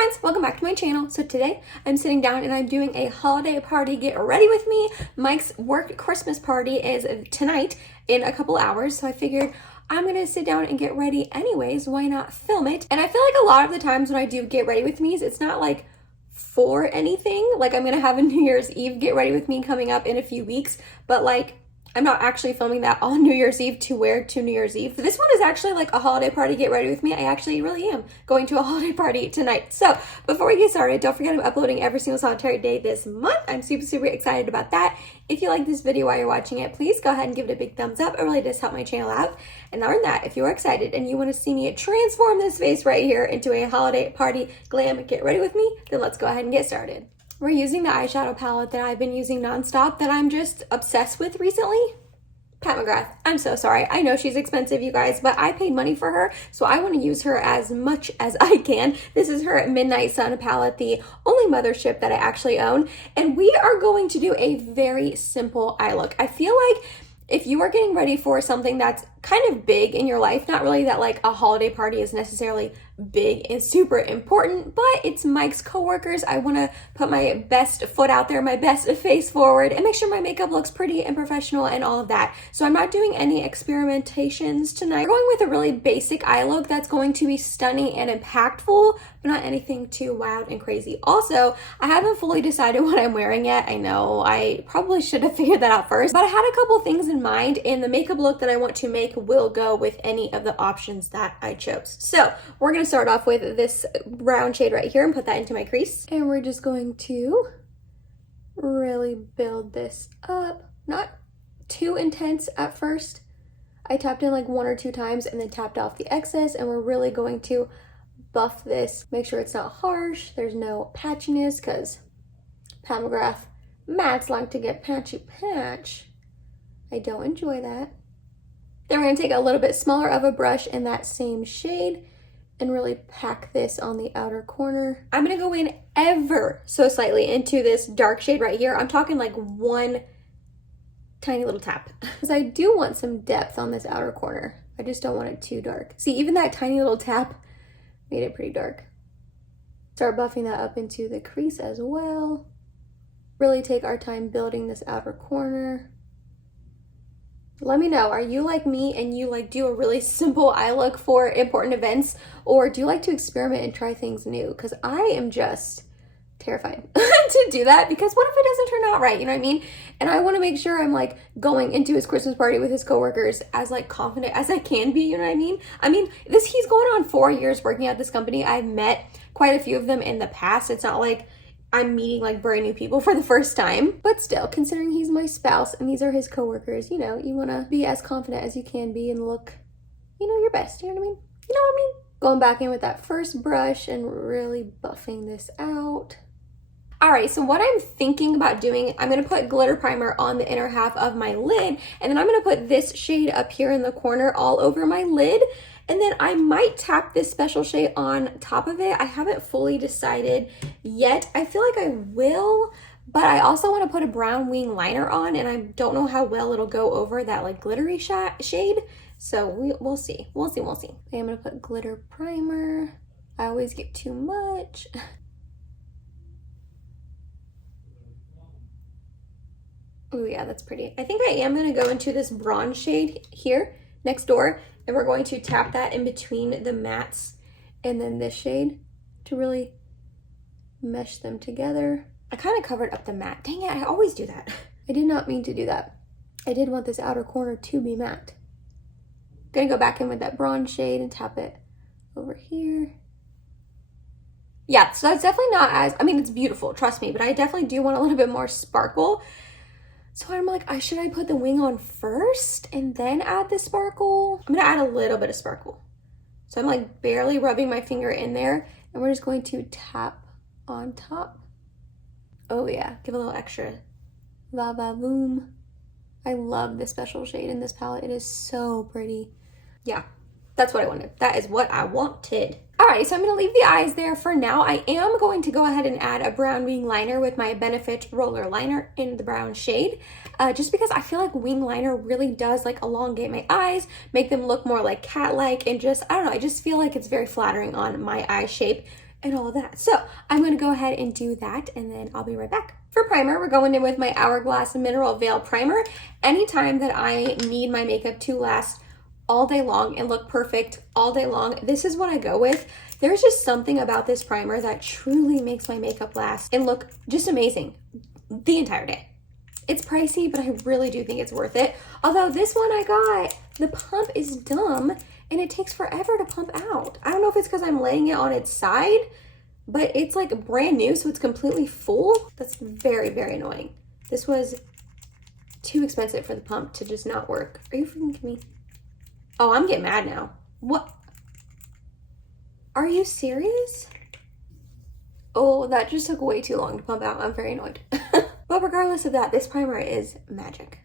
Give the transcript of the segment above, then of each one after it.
friends, welcome back to my channel. So today I'm sitting down and I'm doing a holiday party get ready with me. Mike's work Christmas party is tonight in a couple hours, so I figured I'm gonna sit down and get ready anyways. Why not film it? And I feel like a lot of the times when I do get ready with me's, it's not like for anything. Like I'm gonna have a New Year's Eve get ready with me coming up in a few weeks, but like I'm not actually filming that on New Year's Eve to wear to New Year's Eve. This one is actually like a holiday party get ready with me. I actually really am going to a holiday party tonight. So before we get started, don't forget I'm uploading every single solitary day this month. I'm super excited about that. If you like this video while you're watching it, please go ahead and give it a big thumbs up. It really does help my channel out. And other than that, if you're excited and you want to see me transform this face right here into a holiday party glam get ready with me, then let's go ahead and get started. We're using the eyeshadow palette that I've been using nonstop that I'm just obsessed with recently. Pat McGrath. I'm so sorry. I know she's expensive, you guys, but I paid money for her, so I want to use her as much as I can. This is her Midnight Sun palette, the only mothership that I actually own, and we are going to do a very simple eye look. I feel like if you are getting ready for something that's kind of big in your life, not really that like a holiday party is necessarily big and super important, but it's Mike's coworkers. I want to put my best foot out there, my best face forward, and make sure my makeup looks pretty and professional and all of that. So I'm not doing any experimentations tonight. We're going with a really basic eye look that's going to be stunning and impactful, but not anything too wild and crazy. Also, I haven't fully decided what I'm wearing yet. I know I probably should have figured that out first, but I had a couple things in mind, and the makeup look that I want to make will go with any of the options that I chose. So we're going to start off with this brown shade right here and put that into my crease. And we're just going to really build this up. Not too intense at first. I tapped in like 1 or 2 times and then tapped off the excess, and we're really going to buff this. Make sure it's not harsh. There's no patchiness because Pat McGrath mattes like to get patchy patch. I don't enjoy that. Then we're going to take a little bit smaller of a brush in that same shade and really pack this on the outer corner. I'm going to go in ever so slightly into this dark shade right here. I'm talking like 1 tiny little tap because I do want some depth on this outer corner. I just don't want it too dark. See, even that tiny little tap made it pretty dark. Start buffing that up into the crease as well. Really take our time building this outer corner. Let me know, are you like me and you like do a really simple eye look for important events, or do you like to experiment and try things new? Because I am just terrified to do that, because what if it doesn't turn out right, you know what I mean? And I want to make sure I'm like going into his Christmas party with his coworkers as like confident as I can be, you know what I mean? He's going on 4 years working at this company. I've met quite a few of them in the past. It's not like I'm meeting like brand new people for the first time, but still, considering he's my spouse and these are his coworkers, you know, you want to be as confident as you can be and look, you know, your best, you know what I mean? You know what I mean? Going back in with that first brush and really buffing this out. All right, so what I'm thinking about doing, I'm going to put glitter primer on the inner half of my lid, and then I'm going to put this shade up here in the corner all over my lid. And then I might tap this special shade on top of it. I haven't fully decided yet. I feel like I will, but I also want to put a brown wing liner on, and I don't know how well it'll go over that like glittery shade. So we'll see. We'll see. Okay, I'm going to put glitter primer. I always get too much. Oh yeah, that's pretty. I think I am going to go into this bronze shade here next door, and we're going to tap that in between the mattes and then this shade to really mesh them together. I kind of covered up the matte. Dang it, I always do that. I did not mean to do that. I did want this outer corner to be matte. Gonna go back in with that bronze shade and tap it over here. Yeah, so that's definitely not as, it's beautiful, trust me, but I definitely do want a little bit more sparkle. So I'm like, should I put the wing on first and then add the sparkle? I'm gonna add a little bit of sparkle. So I'm like barely rubbing my finger in there, and we're just going to tap on top. Oh yeah, give a little extra va-va-voom. I love this special shade in this palette. It is so pretty. Yeah, that's what I wanted. That is what I wanted. All right, so I'm gonna leave the eyes there for now. I am going to go ahead and add a brown wing liner with my Benefit roller liner in the brown shade, just because I feel like wing liner really does like elongate my eyes, make them look more like cat-like, and just, I don't know, I just feel like it's very flattering on my eye shape and all of that. So I'm gonna go ahead and do that, and then I'll be right back. For primer, we're going in with my Hourglass Mineral Veil Primer. Anytime that I need my makeup to last all day long and look perfect all day long, this is what I go with. There's just something about this primer that truly makes my makeup last and look just amazing the entire day. It's pricey, but I really do think it's worth it. Although this one I got, the pump is dumb and it takes forever to pump out. I don't know if it's because I'm laying it on its side, but it's like brand new, so it's completely full. That's very, very annoying. This was too expensive for the pump to just not work. Are you freaking kidding me? Oh, I'm getting mad now. What? Are you serious? Oh, that just took way too long to pump out. I'm very annoyed. But regardless of that, this primer is magic.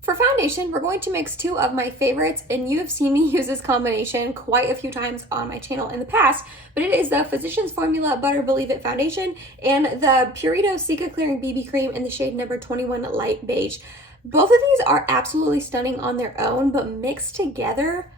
For foundation, we're going to mix two of my favorites, and you have seen me use this combination quite a few times on my channel in the past, but it is the Physicians Formula Butter Believe It Foundation and the Purito Cica Clearing BB Cream in the shade number 21 Light Beige. Both of these are absolutely stunning on their own, but mixed together,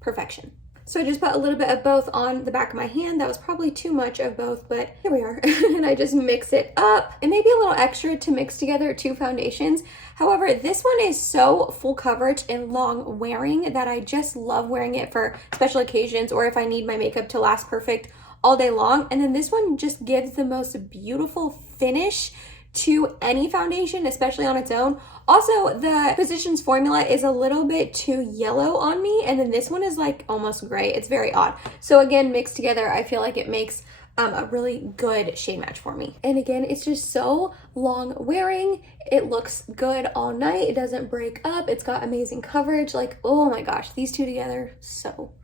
perfection. So I just put a little bit of both on the back of my hand. That was probably too much of both, but here we are. And I just mix it up. It may be a little extra to mix together two foundations. However, this one is so full coverage and long wearing that I just love wearing it for special occasions or if I need my makeup to last perfect all day long. And then this one just gives the most beautiful finish to any foundation, especially on its own. Also, the Physicians Formula is a little bit too yellow on me, and then this one is like almost gray. It's very odd. So again, mixed together, I feel like it makes a really good shade match for me. And again, it's just so long wearing. It looks good all night. It doesn't break up. It's got amazing coverage. Like, oh my gosh, these two together, so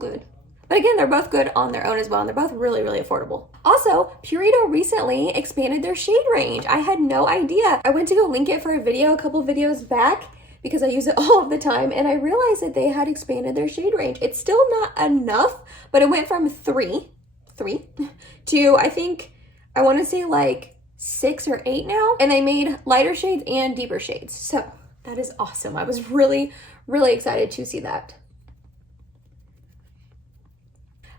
good. But again, they're both good on their own as well, and they're both really, really affordable. Also, Purito recently expanded their shade range. I had no idea. I went to go link it for a video a couple videos back because I use it all of the time, and I realized that they had expanded their shade range. It's still not enough, but it went from three to, I think, I want to say like 6 or 8 now, and they made lighter shades and deeper shades. So that is awesome. I was really, really excited to see that.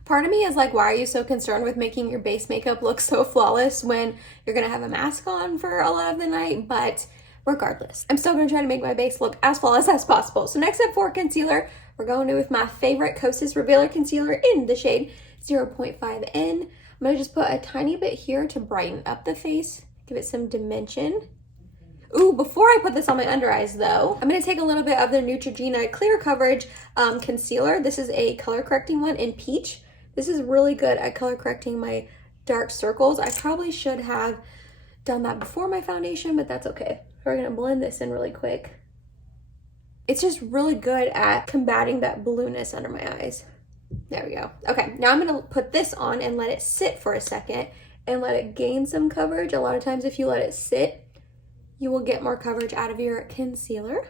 Part of me is like, why are you so concerned with making your base makeup look so flawless when you're gonna have a mask on for a lot of the night? But regardless, I'm still gonna try to make my base look as flawless as possible. So next up for concealer, we're going to with my favorite Kosas Revealer Concealer in the shade 0.5N. I'm gonna just put a tiny bit here to brighten up the face, give it some dimension. Ooh, before I put this on my under eyes though, I'm gonna take a little bit of the Neutrogena Clear Coverage concealer. This is a color correcting one in Peach. This is really good at color correcting my dark circles. I probably should have done that before my foundation, but that's okay. We're gonna blend this in really quick. It's just really good at combating that blueness under my eyes. There we go. Okay, now I'm gonna put this on and let it sit for a second and let it gain some coverage. A lot of times if you let it sit, you will get more coverage out of your concealer.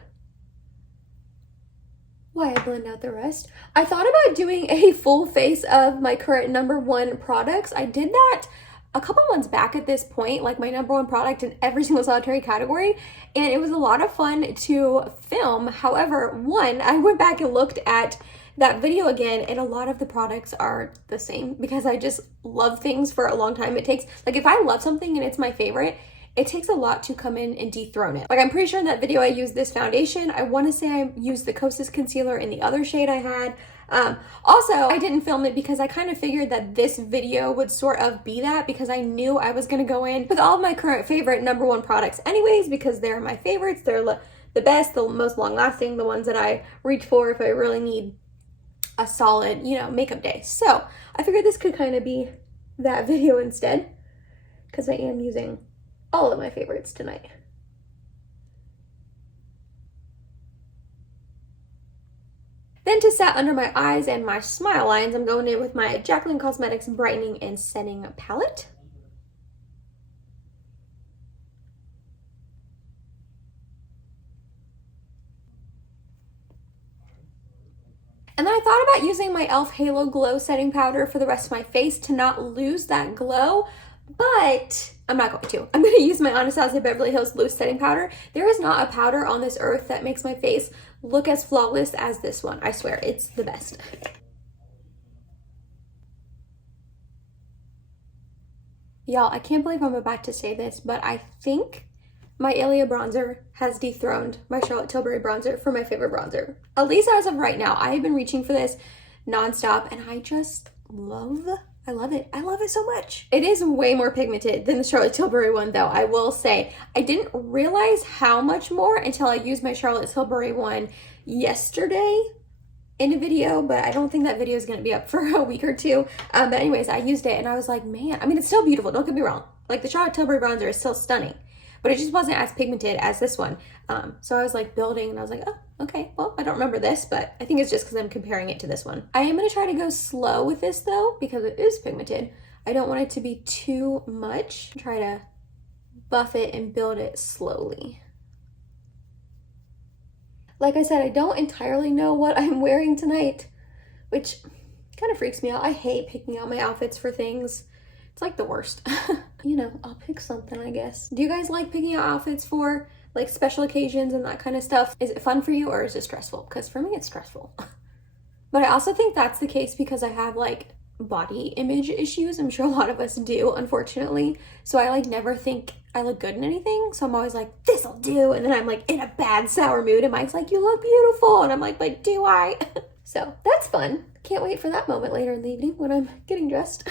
Why I blend out the rest. I thought about doing a full face of my current #1 products. I did that a couple months back at this point, like my #1 product in every single solitary category, and it was a lot of fun to film. However, one, I went back and looked at that video again, and a lot of the products are the same because I just love things for a long time. It takes, like if I love something and it's my favorite, it takes a lot to come in and dethrone it. Like I'm pretty sure in that video I used this foundation. I want to say I used the Kosas concealer in the other shade I had. Also, I didn't film it because I kind of figured that this video would sort of be that because I knew I was going to go in with all of my current favorite #1 products anyways because they're my favorites. They're the best, the most long lasting, the ones that I reach for if I really need a solid, you know, makeup day. So I figured this could kind of be that video instead because I am using all of my favorites tonight. Then to set under my eyes and my smile lines, I'm going in with my Jaclyn Cosmetics Brightening and Setting Palette. And then I thought about using my e.l.f. Halo Glow Setting Powder for the rest of my face to not lose that glow, but I'm not going to. I'm going to use my Anastasia Beverly Hills Loose Setting Powder. There is not a powder on this earth that makes my face look as flawless as this one. I swear, it's the best. Y'all, I can't believe I'm about to say this, but I think my Ilia bronzer has dethroned my Charlotte Tilbury bronzer for my favorite bronzer. At least as of right now. I have been reaching for this nonstop and I just I love it. I love it so much. It is way more pigmented than the Charlotte Tilbury one though, I will say. I didn't realize how much more until I used my Charlotte Tilbury one yesterday in a video, but I don't think that video is going to be up for a week or two. But anyways, I used it and I was like, man, I mean, it's still beautiful. Don't get me wrong. Like the Charlotte Tilbury bronzer is still stunning, but it just wasn't as pigmented as this one. So I was like building and I was like, oh, okay, well, I don't remember this, but I think it's just because I'm comparing it to this one. I am going to try to go slow with this though, because it is pigmented. I don't want it to be too much. Try to buff it and build it slowly. Like I said, I don't entirely know what I'm wearing tonight, which kind of freaks me out. I hate picking out my outfits for things. It's like the worst. You know, I'll pick something, I guess. Do you guys like picking out outfits for like special occasions and that kind of stuff? Is it fun for you or is it stressful? Because for me, it's stressful. But I also think that's the case because I have like body image issues. I'm sure a lot of us do, unfortunately. So I like never think I look good in anything. So I'm always like, this'll do. And then I'm like in a bad, sour mood. And Mike's like, you look beautiful. And I'm like, but do I? So that's fun. Can't wait for that moment later in the evening when I'm getting dressed.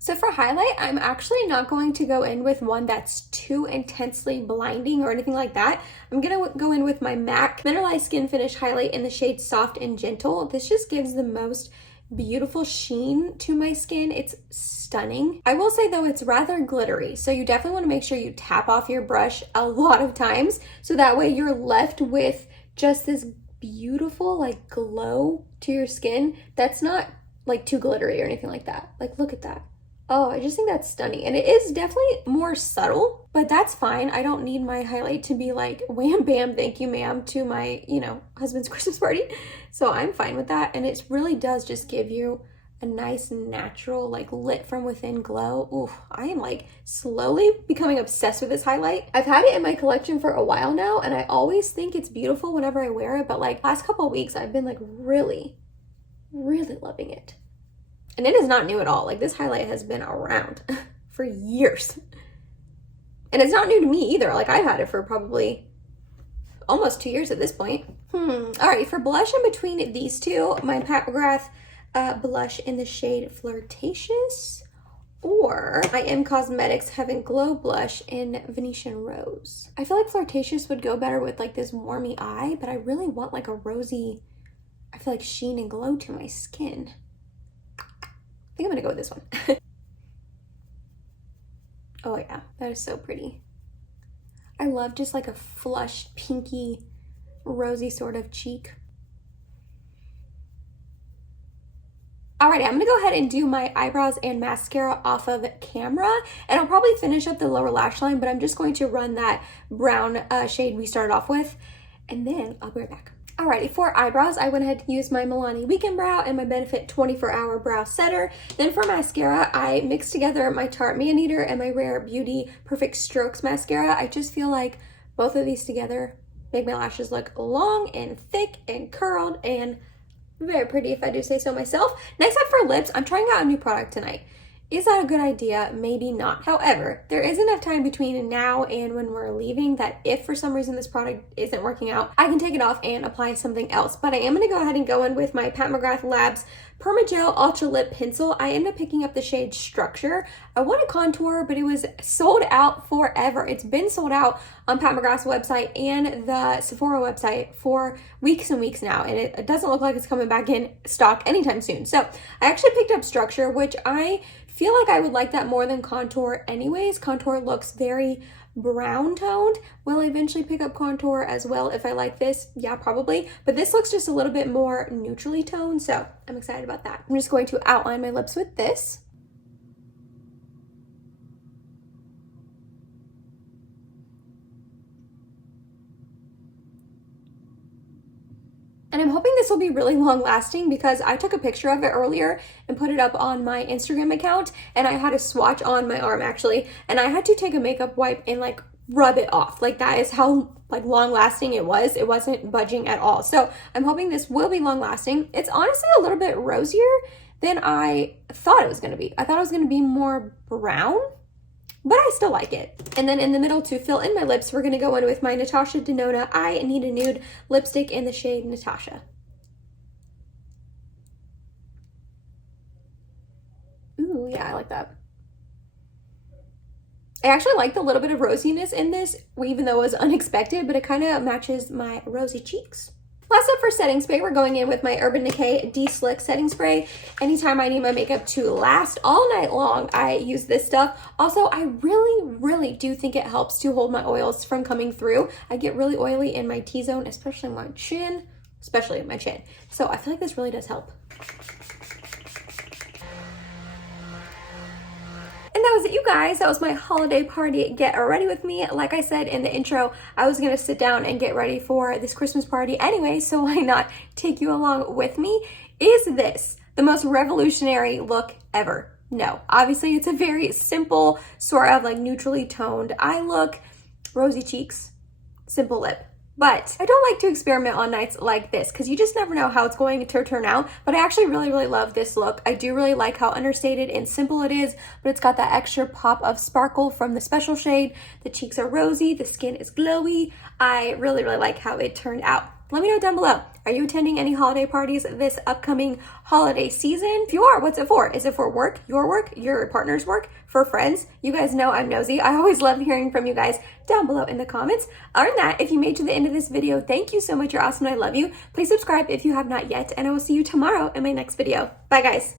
So for highlight, I'm actually not going to go in with one that's too intensely blinding or anything like that. I'm gonna go in with my MAC Mineralized Skin Finish highlight in the shade Soft and Gentle. This just gives the most beautiful sheen to my skin. It's stunning. I will say though, it's rather glittery. So you definitely want to make sure you tap off your brush a lot of times. So that way you're left with just this beautiful like glow to your skin. That's not like too glittery or anything like that. Like, look at that. Oh, I just think that's stunning. And it is definitely more subtle, but that's fine. I don't need my highlight to be like, wham, bam, thank you, ma'am, to my, you know, husband's Christmas party. So I'm fine with that. And it really does just give you a nice, natural, like lit from within glow. Ooh, I am like slowly becoming obsessed with this highlight. I've had it in my collection for a while now, and I always think it's beautiful whenever I wear it. But like last couple of weeks, I've been like really loving it. And it is not new at all. Like this highlight has been around for years. And it's not new to me either. Like I've had it for probably almost 2 years at this point. All right, for blush in between these two, my Pat McGrath blush in the shade Flirtatious, or I Am Cosmetics Heaven Glow blush in Venetian Rose. I feel like Flirtatious would go better with like this warmy eye, but I really want like a rosy, I feel like sheen and glow to my skin. I think I'm gonna go with this one. Oh yeah, that is so pretty. I love just like a flushed, pinky, rosy sort of cheek. Alrighty, I'm gonna go ahead and do my eyebrows and mascara off of camera, and I'll probably finish up the lower lash line, but I'm just going to run that brown shade we started off with, and then I'll be right back. Alrighty, for eyebrows, I went ahead and used my Milani Weekend Brow and my Benefit 24-Hour Brow Setter. Then for mascara, I mixed together my Tarte Man Eater and my Rare Beauty Perfect Strokes Mascara. I just feel like both of these together make my lashes look long and thick and curled and very pretty, if I do say so myself. Next up for lips, I'm trying out a new product tonight. Is that a good idea? Maybe not. However, there is enough time between now and when we're leaving that if for some reason this product isn't working out, I can take it off and apply something else. But I am going to go ahead and go in with my Pat McGrath Labs Permagel Ultra Lip Pencil. I ended up picking up the shade Structure. I want a contour, but it was sold out forever. It's been sold out on Pat McGrath's website and the Sephora website for weeks and weeks now, and it doesn't look like it's coming back in stock anytime soon. So I actually picked up Structure, which I feel like I would like that more than Contour anyways. Contour looks very brown toned. Will I eventually pick up Contour as well if I like this? Yeah, probably. But this looks just a little bit more neutrally toned, so I'm excited about that. I'm just going to outline my lips with this. And I'm hoping this will be really long lasting because I took a picture of it earlier and put it up on my Instagram account, and I had a swatch on my arm actually, and I had to take a makeup wipe and like rub it off. Like that is how like long lasting it was. It wasn't budging at all. So I'm hoping this will be long lasting. It's honestly a little bit rosier than I thought it was going to be. I thought it was going to be more brown, but I still like it. And then in the middle to fill in my lips, we're gonna go in with my Natasha Denona I Need a Nude lipstick in the shade Natasha. Ooh, yeah, I like that. I actually like the little bit of rosiness in this, even though it was unexpected, but it kind of matches my rosy cheeks. Last up for setting spray, we're going in with my Urban Decay De-Slick setting spray. Anytime I need my makeup to last all night long, I use this stuff. Also, I really do think it helps to hold my oils from coming through. I get really oily in my T-zone, especially my chin. So I feel like this really does help. And that was it, you guys. That was my holiday party get ready with me. Like I said in the intro, I was gonna sit down and get ready for this Christmas party anyway, so why not take you along with me? Is this the most revolutionary look ever? No. Obviously, it's a very simple, sort of like neutrally toned eye look, rosy cheeks, simple lip. But I don't like to experiment on nights like this because you just never know how it's going to turn out. But I actually really love this look. I do really like how understated and simple it is, but it's got that extra pop of sparkle from the special shade. The cheeks are rosy, the skin is glowy. I really like how it turned out. Let me know down below. Are you attending any holiday parties this upcoming holiday season? If you are, what's it for? Is it for work, your partner's work, for friends? You guys know I'm nosy. I always love hearing from you guys down below in the comments. Other than that, if you made it to the end of this video, thank you so much. You're awesome and I love you. Please subscribe if you have not yet, and I will see you tomorrow in my next video. Bye, guys.